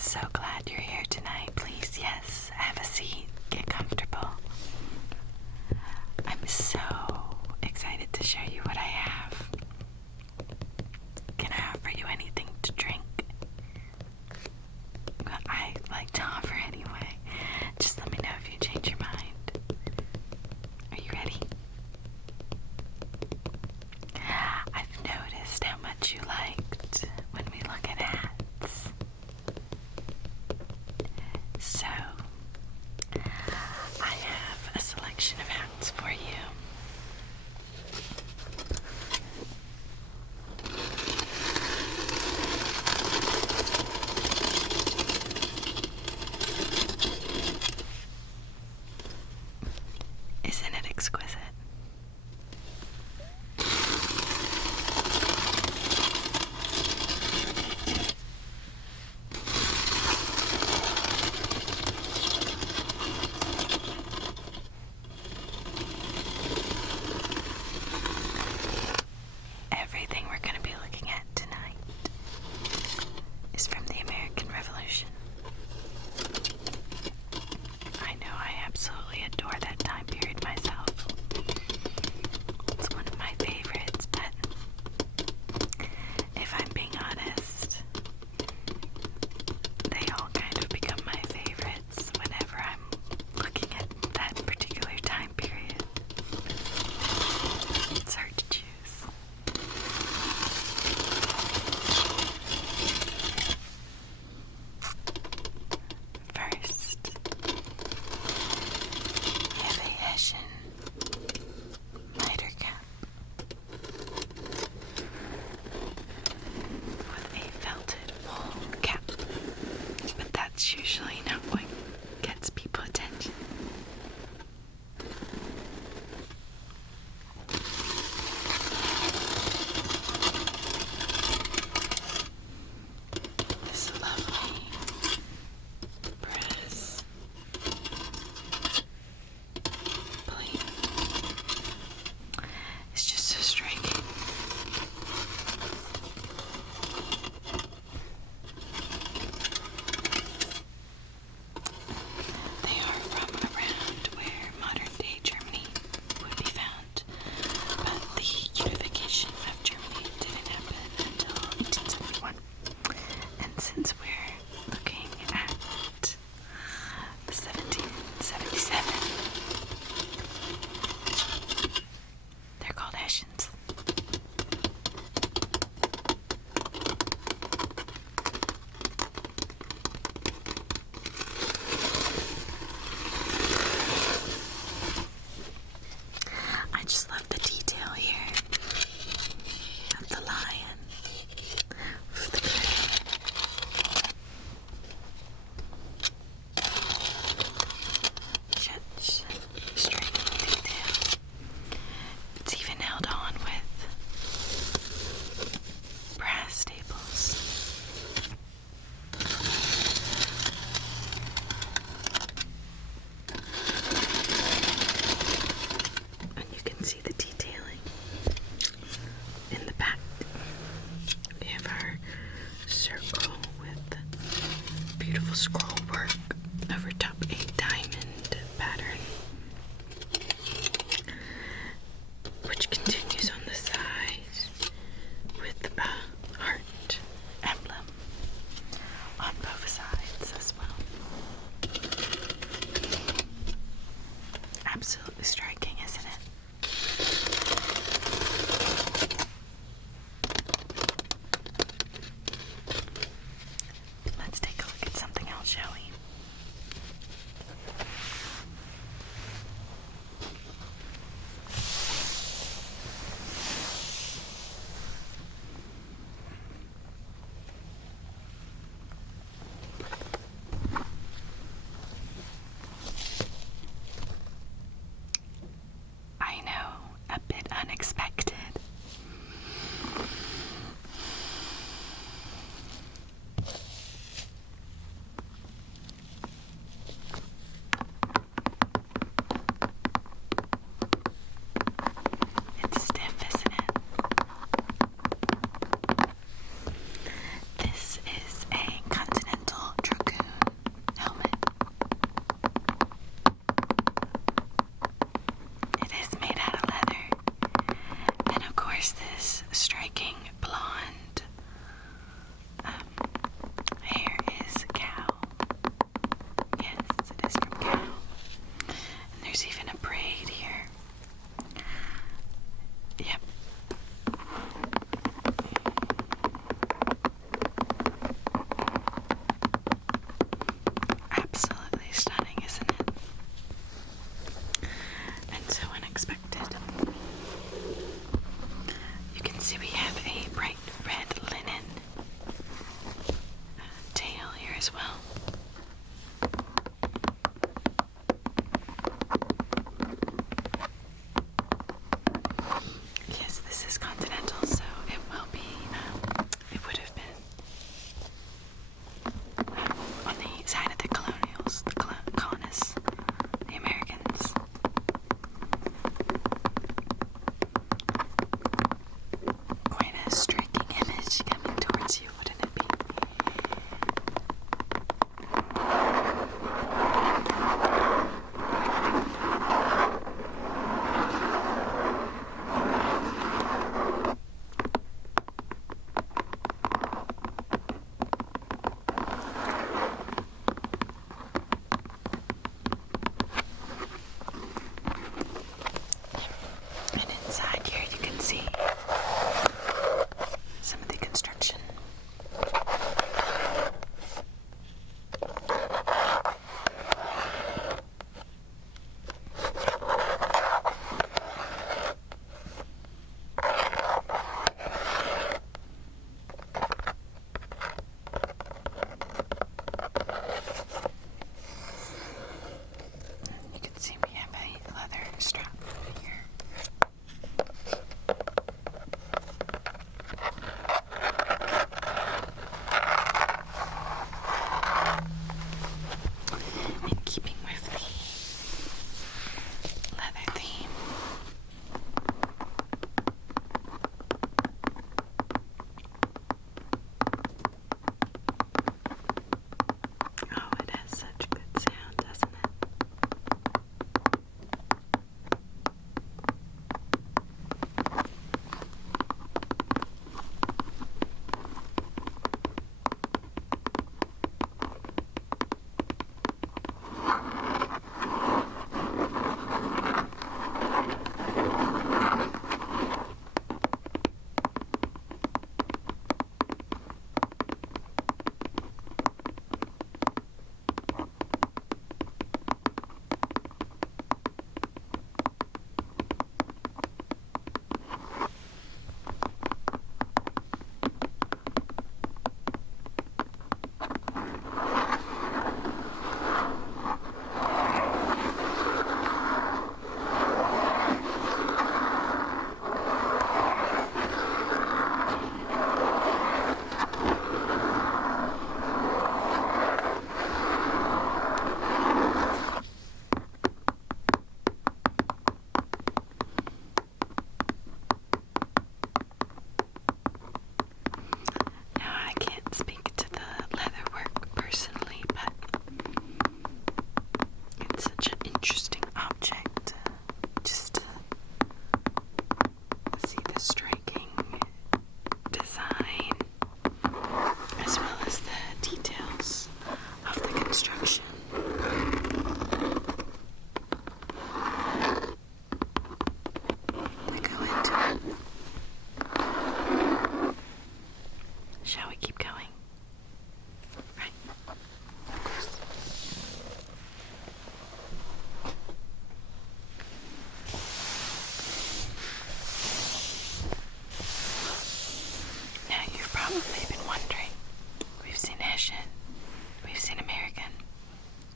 so glad you're here tonight. Please, yes, have a seat. Get comfortable. I'm so excited to show you what I have. Can I offer you anything to drink? Well, I like to offer anyway. Just let me know if you change your mind. Are you ready? I've noticed how much you liked when we look at hats. So, I have a selection of hats for you. Isn't it exquisite? Everything we're going to be looking at tonight is from the American Revolution. I know I absolutely adore that time period myself. It's one of my favorites, but if I'm being honest, they all kind of become my favorites whenever I'm looking at that particular time period. It's hard to choose. First, we have a Hessian mitre cap with a felted wool cap, but that's usually not what gets people attention. This lovely brass plate is just so striking. They are from around where modern-day Germany would be found, but the unification of Germany didn't happen until 1871. And since we're looking at 1777, they're called Hessians. I just love the detail here of the lion, of the gray. Such striking detail. It's even held on with brass staples. And you can see the detailing in the back. We have our circle with beautiful scroll work over top a diamond pattern, which continues on the side with a heart emblem on both sides as well. Absolutely striking, isn't it? Let's take a look at something else, shall we? I know, a bit unexpected. as well. Yes, this is Continental, so it will be, it would have been on the side of the colonials, the colonists, the Americans. Quite a striking image coming towards you, wouldn't it be? And inside here you can see some of the construction. You can see we have a leather strap here. In keeping with the leather theme, oh, it has such good sound, doesn't it? Now, I can't speak to the leather work personally, but it's such an interesting object just to see the striking design as well as the details of the construction. We go into it. Shall we keep going? Right. Of course. Now you've probably been wondering, we've seen Hessian, we've seen American,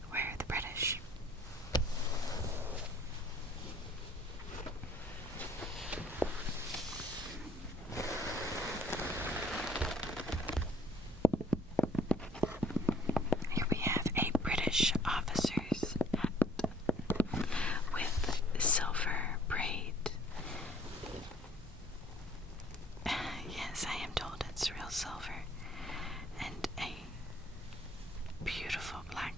where are the British? Here we have a British officer's hat with silver braid. Yes, I am told it's real silver. And a beautiful black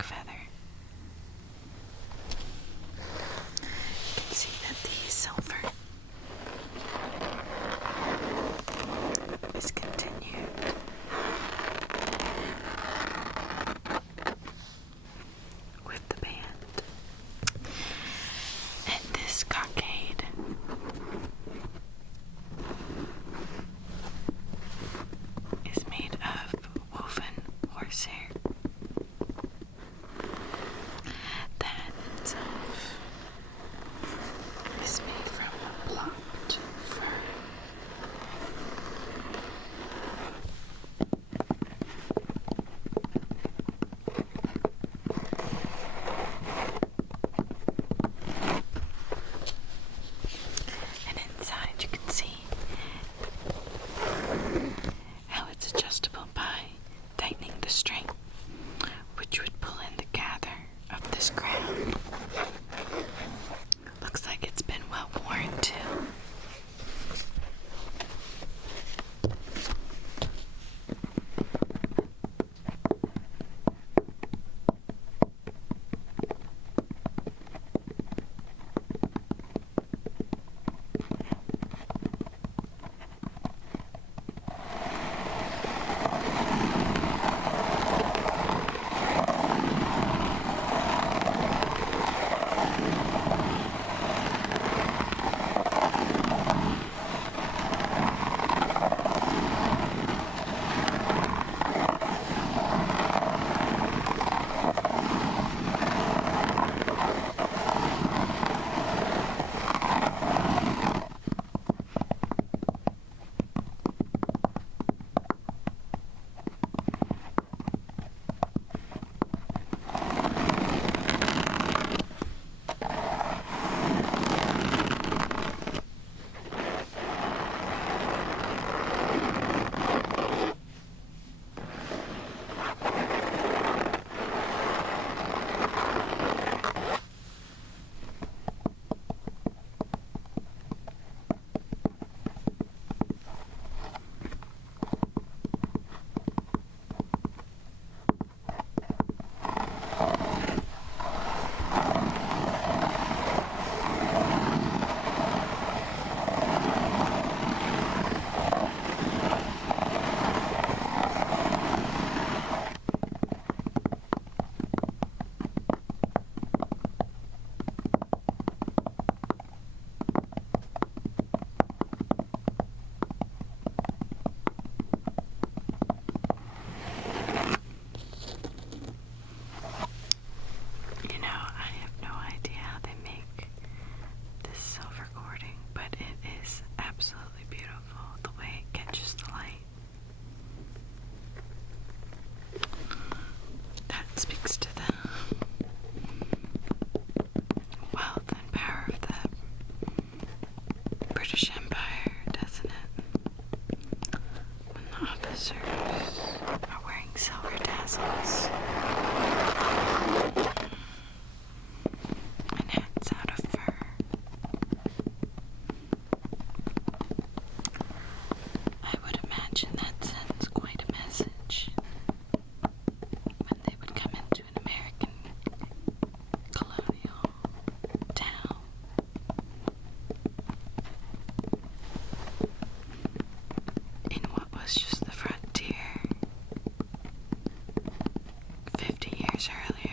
pictures earlier.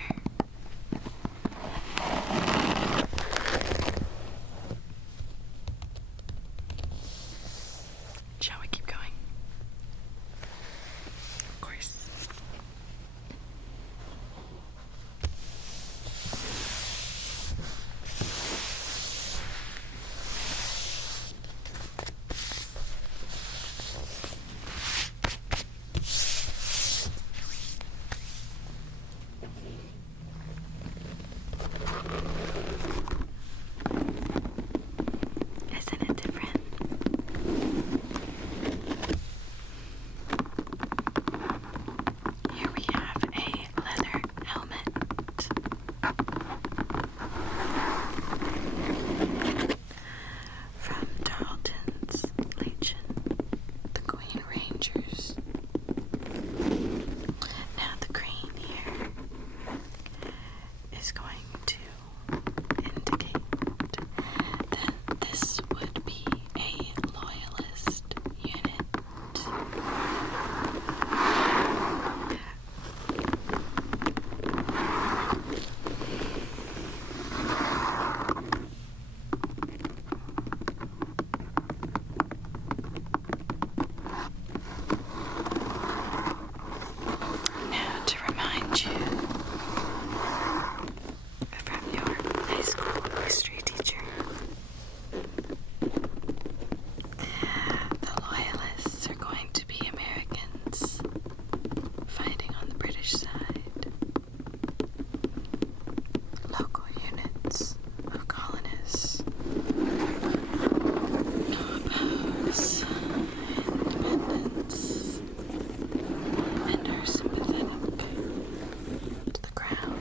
Shall we keep going? Of course. Isn't it different? Here we have a leather helmet from Tarleton's Legion, the Queen Rangers. Now the green here is going to indicate that this would be a Loyalist unit. Now, to remind you from your high school history teacher, the Loyalists are going to be Americans fighting on the British side. Local units of colonists who oppose independence and are sympathetic to the crown.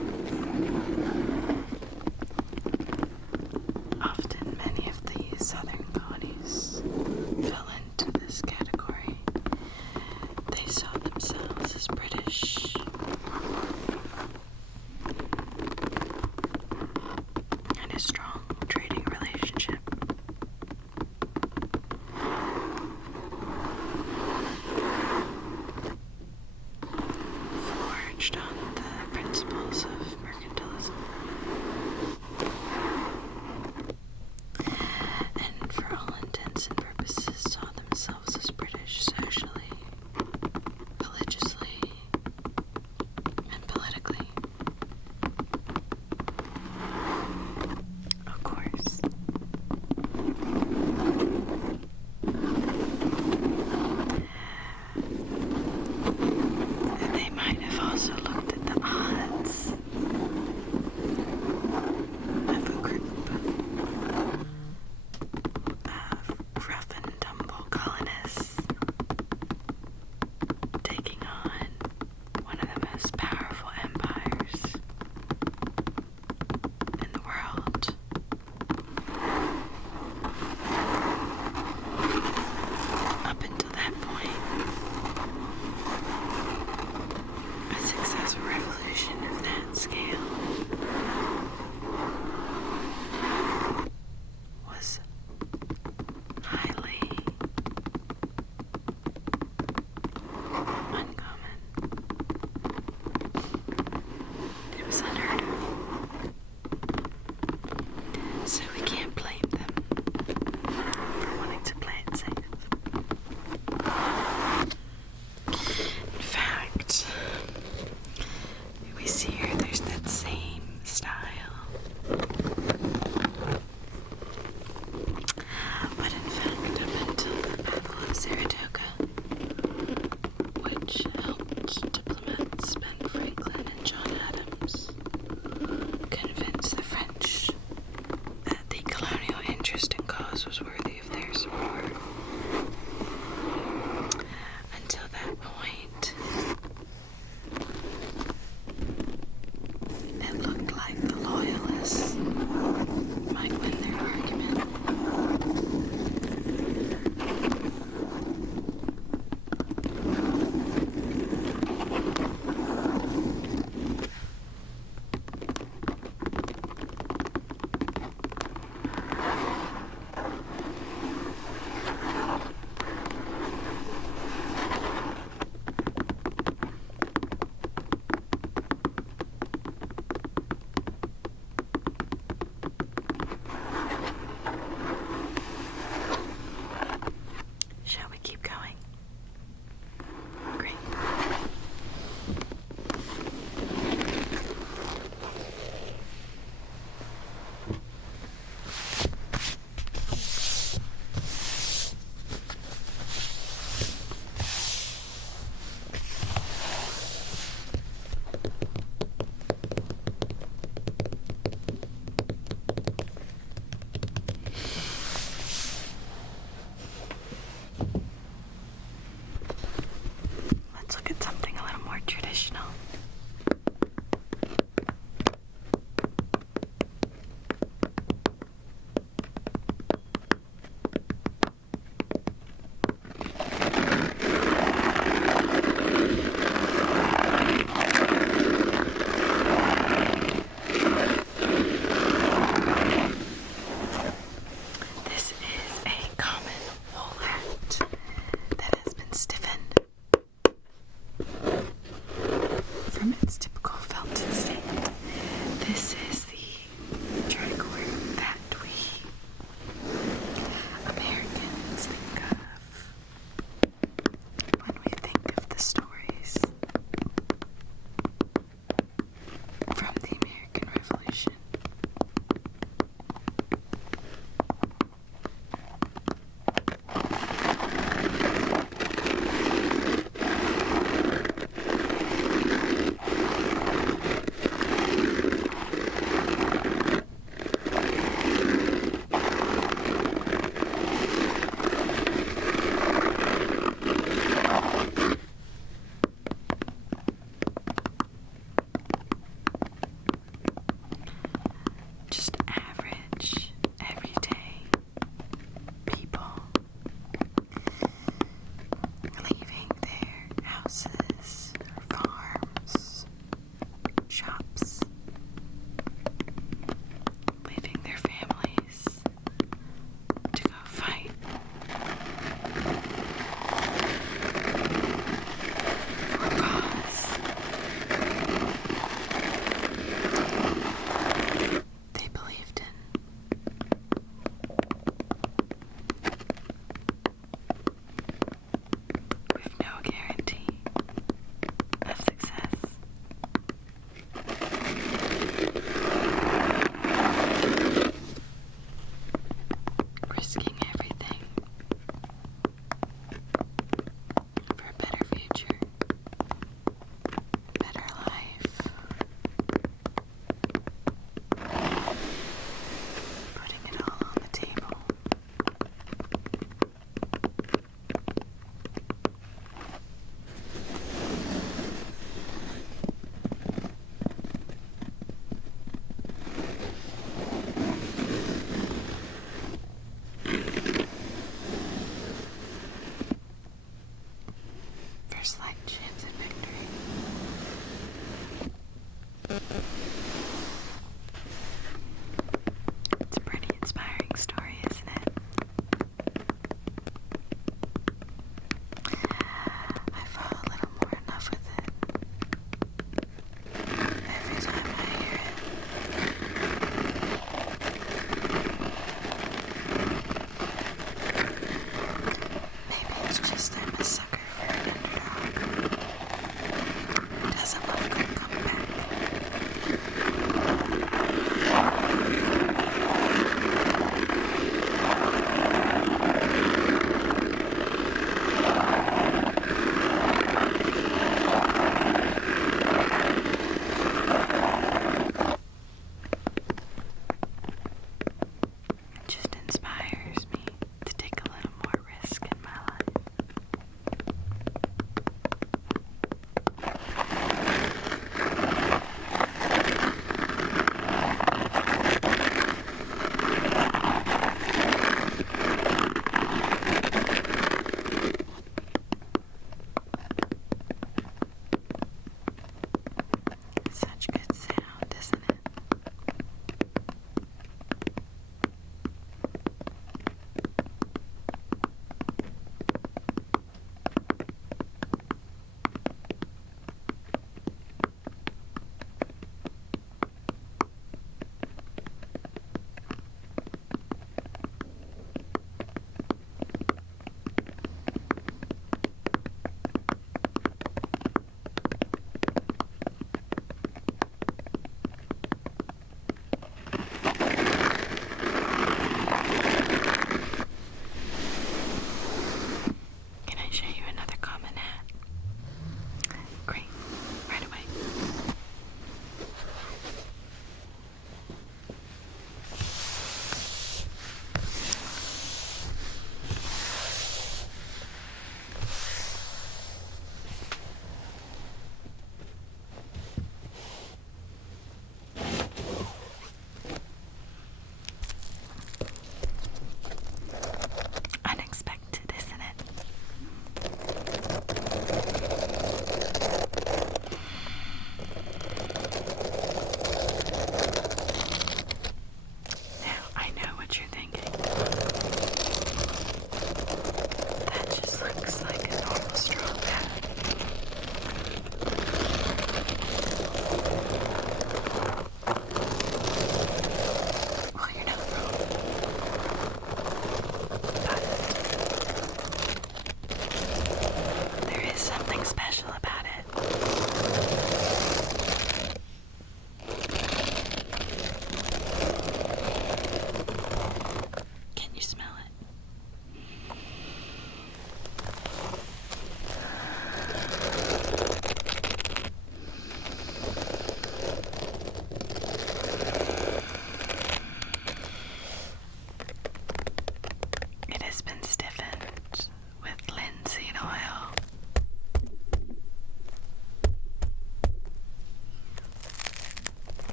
Often many of the southern colonies fell into this category. They saw themselves as British and a strong trading relationship. Forged on the principles of mercantilism. And for all intents and purposes saw themselves as British socially, religiously, and politically. Of course. And they might have also looked at the odds of a group of rough and tumble colonists taking on one of the most powerful empires in the world. Up until that point, a successful revolution of that scale was highly uncommon. It was unheard of. So we can't blame them for wanting to play it safe. In fact, we see here there's that same style. But in fact, up until the Battle of Saratoga, which helped diplomats Ben Franklin and John Adams convince the French that the colonial interest and cause was worthy of their support. Until that point,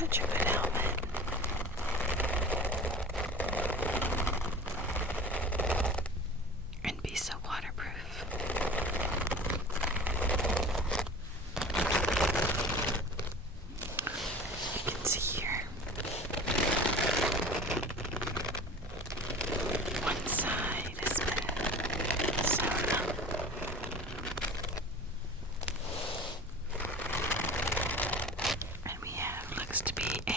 such a good helmet. And be so waterproof. You can see here. One side has been sewn up. And we have, looks to be a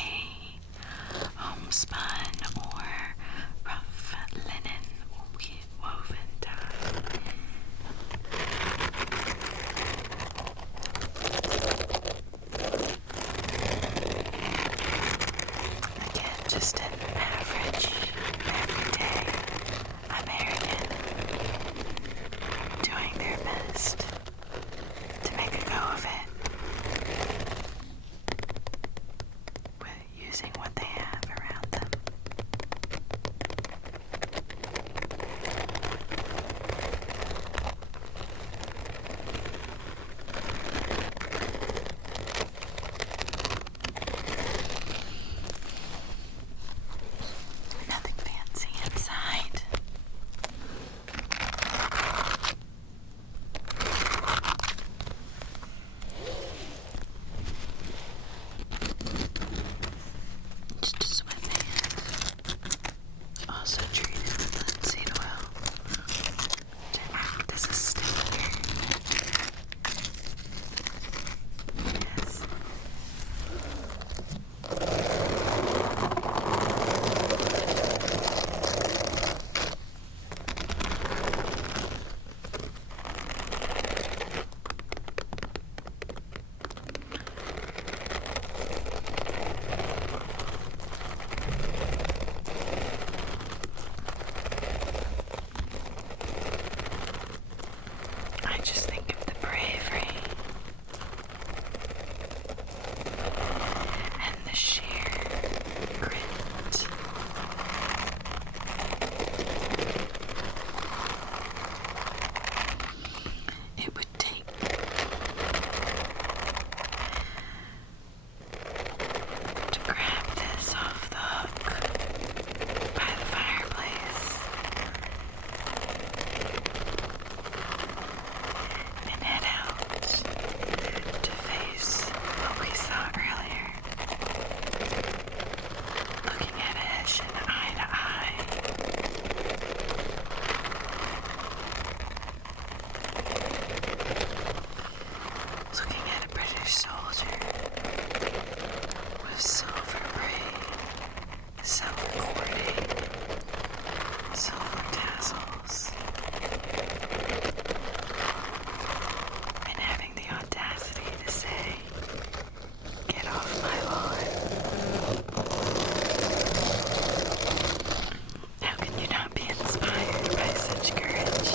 homespun or rough linen woven tie. Again, just an average, everyday American doing their best to make a go of it with using what they have around them. Nothing fancy inside. Just a sweatband. Also treated with linseed oil to act as a sticker. Yes. I just think of the bravery and the sheer grit. It would take to grab this off the hook by the fireplace and head out to face what we saw earlier, looking at a Hessian eye to eye. Looking at a British soldier with silver braid, silver cording, silver tassels, and having the audacity to say, "Get off my lawn." How can you not be inspired by such courage?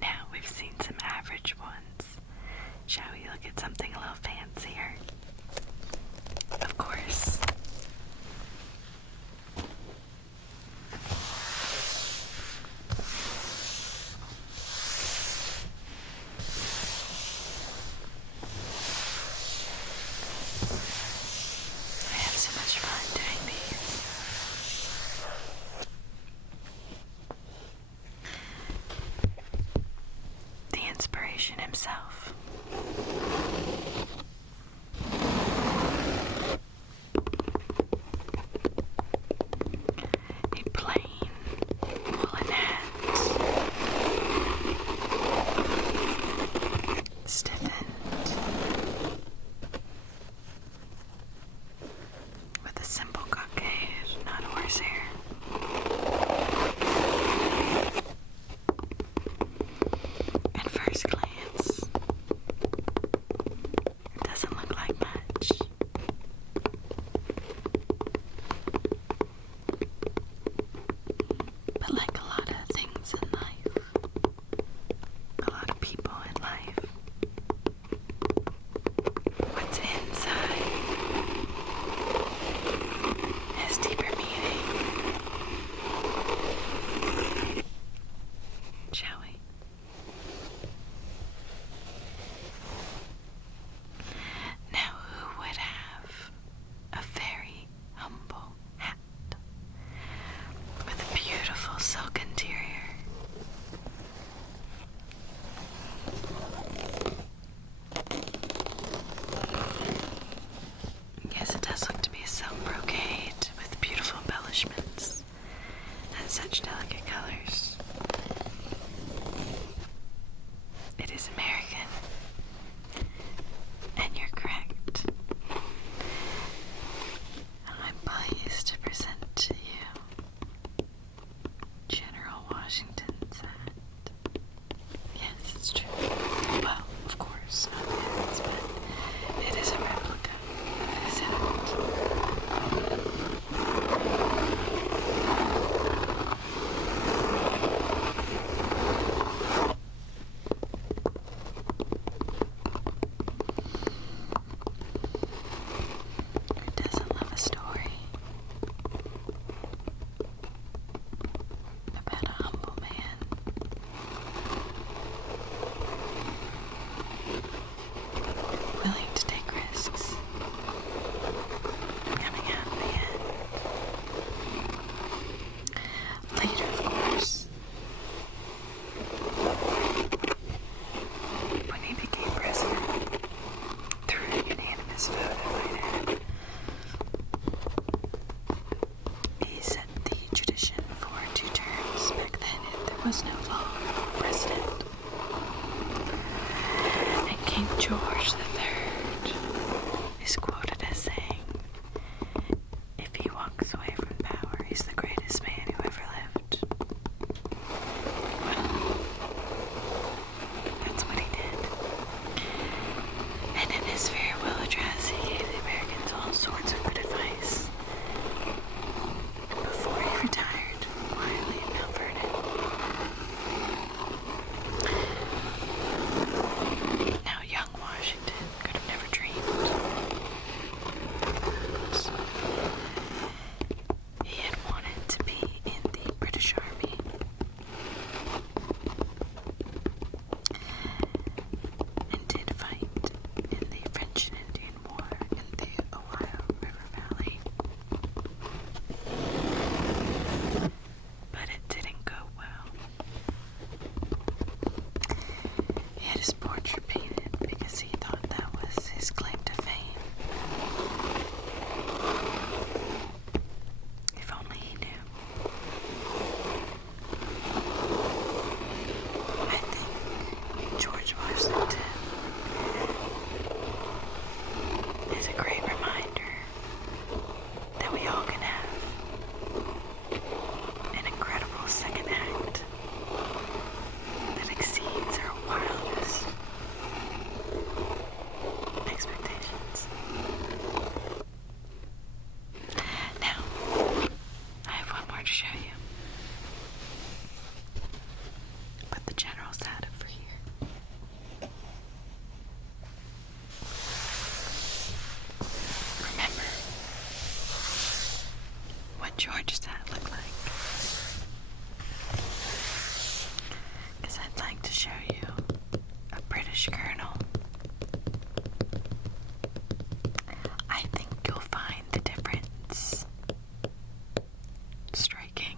Now we've seen some average ones. Shall we look at something a little fancier? Of course. I have so much fun doing these. The inspiration himself. A plain woolen hat, stiffened with a simple cockade, not horsehair. At first glance, George's hat look like? Because I'd like to show you a British colonel. I think you'll find the difference striking.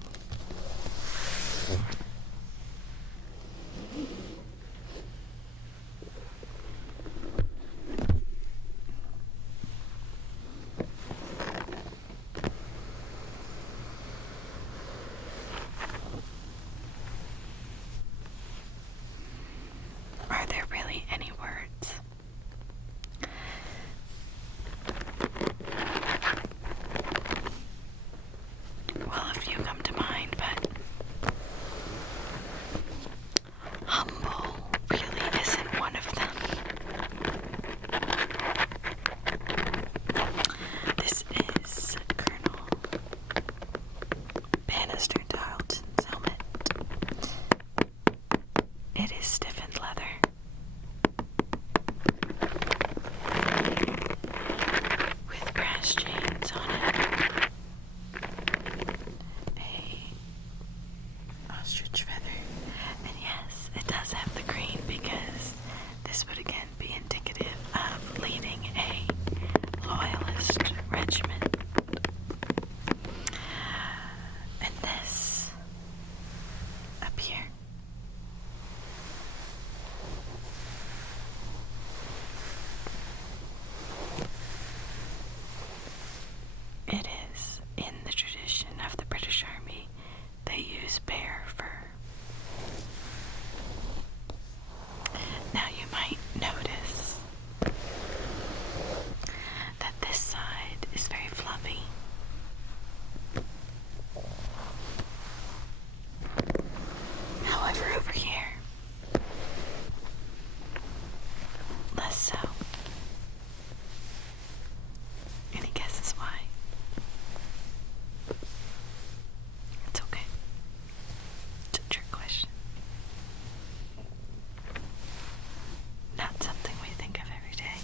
Are there really any words? Well, a few come to mind, but humble really isn't one of them. This is Colonel Bannister Tarleton's helmet. It is stiffened leather. With brass chains on it. A ostrich feather. And yes, it does have the green because this would again be indicative of leading a Loyalist regiment. And this up here. It is in the tradition of the British Army. They use bear fur. Now you might notice that this side is very fluffy. However, over here, less so. Any guesses why? It's okay. It's a trick question. Not something we think of every day.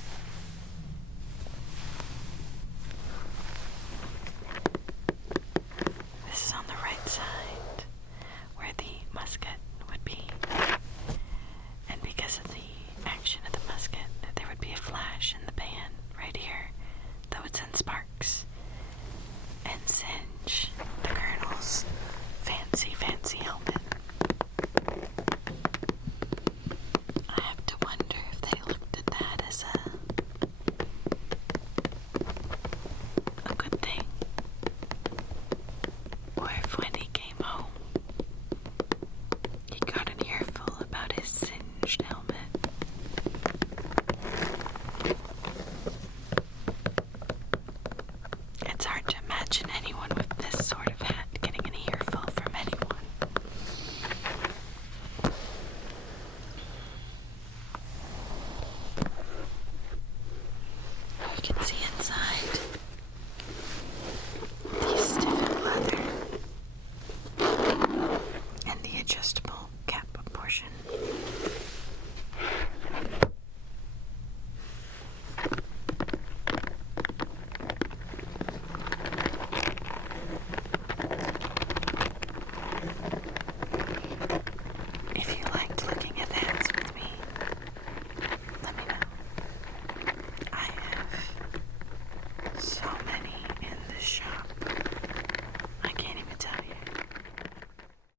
This is on the right side, where the musket would be. And because of the action of the musket, there would be a flash in the pan right here that would send sparks and singe the colonel's fancy helmet. I have to wonder if they looked at that as a good thing, or if when he came home, he got an earful about his singed helmet. It's hard to